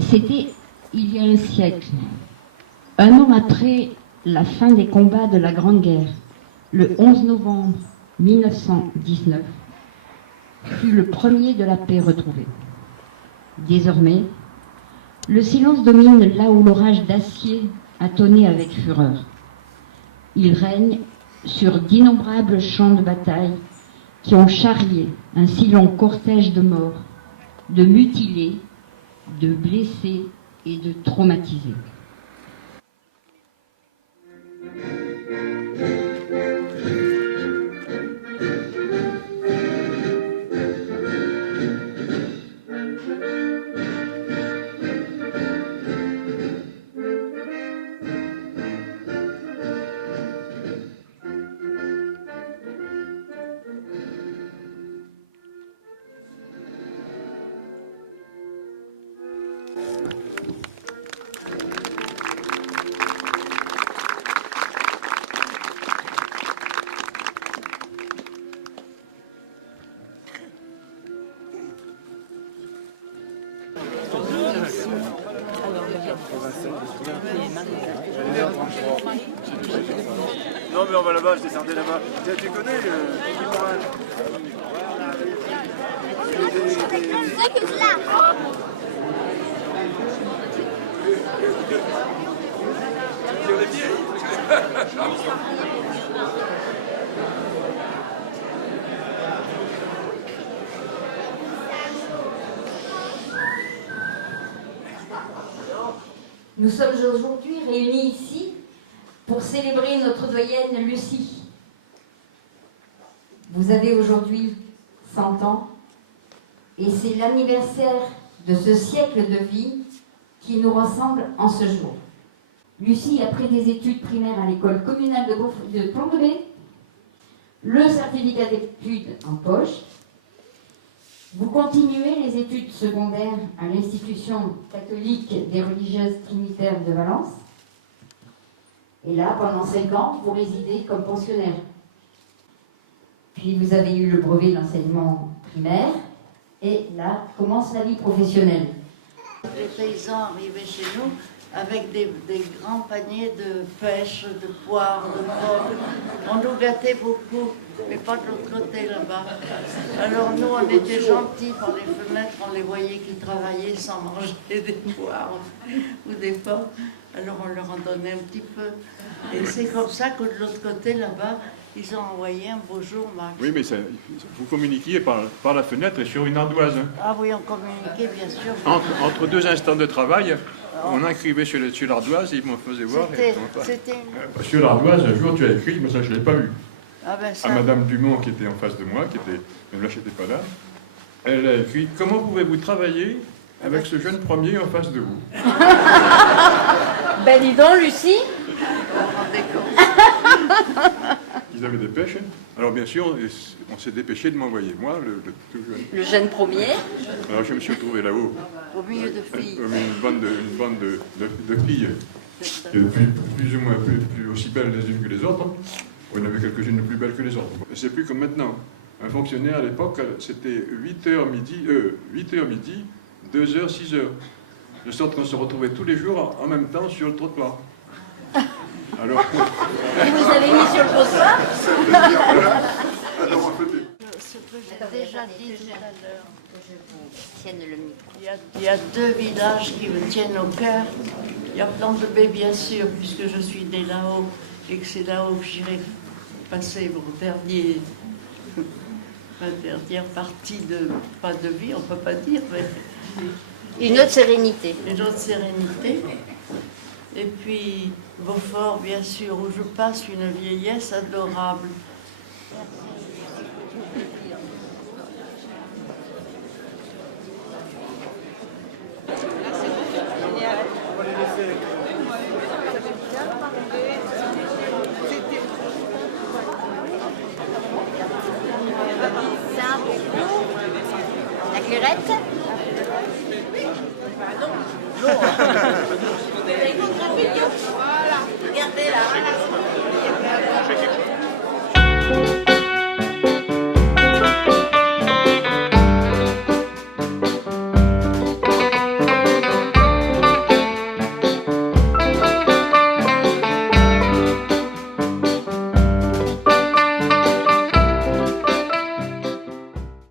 C'était il y a un siècle, un an après la fin des combats de la Grande Guerre, le 11 novembre 1919, fut le premier de la paix retrouvée. Désormais, le silence domine là où l'orage d'acier a tonné avec fureur. Il règne sur d'innombrables champs de bataille qui ont charrié un si long cortège de morts, de mutilés, de blessés et de traumatisés. Non mais on va là-bas, je descendais là-bas. Tu connais Nous sommes aujourd'hui réunis ici pour célébrer notre doyenne Lucie. Vous avez aujourd'hui 100 ans et c'est l'anniversaire de ce siècle de vie qui nous rassemble en ce jour. Lucie a pris des études primaires à l'école communale de Pont-de-Bé, le certificat d'études en poche. Vous continuez les études secondaires à l'institution catholique des religieuses trinitaires de Valence. Et là, pendant 5 ans, vous résidez comme pensionnaire. Puis vous avez eu le brevet d'enseignement primaire. Et là, commence la vie professionnelle. Les paysans arrivaient chez nous avec des grands paniers de pêche, de poires, de pommes. On nous gâtait beaucoup, mais pas de l'autre côté là-bas. Alors nous, on était gentils par les fenêtres, on les voyait qui travaillaient sans manger des poires ou des pommes. Alors on leur en donnait un petit peu. Et c'est comme ça que de l'autre côté là-bas, ils ont envoyé un beau jour, Max. Oui, mais ça, vous communiquiez par la fenêtre et sur une ardoise. Ah oui, on communiquait, bien sûr. Entre deux instants de travail, on écrivait sur l'ardoise et ils me faisaient voir. Sur l'ardoise, un jour, tu as écrit, mais ça, je ne l'ai pas vu. Ah ben ça... À Madame Dumont, qui était en face de moi, même là, je n'étais pas là. Elle a écrit « Comment pouvez-vous travailler avec ce jeune premier en face de vous ?» Ben dis donc, Lucie. Ils avaient des pêches. Alors bien sûr, on s'est dépêché de m'envoyer, moi, le tout jeune. Le jeune premier. Alors je me suis retrouvé là-haut. Au milieu de filles. Une bande de filles, plus ou moins plus aussi belles les unes que les autres. Il y en avait quelques-unes plus belles que les autres. C'est plus comme maintenant. Un fonctionnaire à l'époque, c'était 8h midi, 2h, 6h. De sorte qu'on se retrouvait tous les jours en même temps sur le trottoir. Alors... Et vous avez mis sur le trottoir? Ce que j'ai déjà dit tout à l'heure, Que je vous tienne le micro. il y a 2 villages qui me tiennent au cœur. Il y a Pont-de-Bé, bien sûr, puisque je suis né là-haut et que c'est là-haut que j'irai passer ma dernière partie de, pas de vie, on ne peut pas dire, mais Une autre sérénité. une autre sérénité. Et puis Beaufort, bien sûr, où je passe une vieillesse adorable. Ça, la clairette.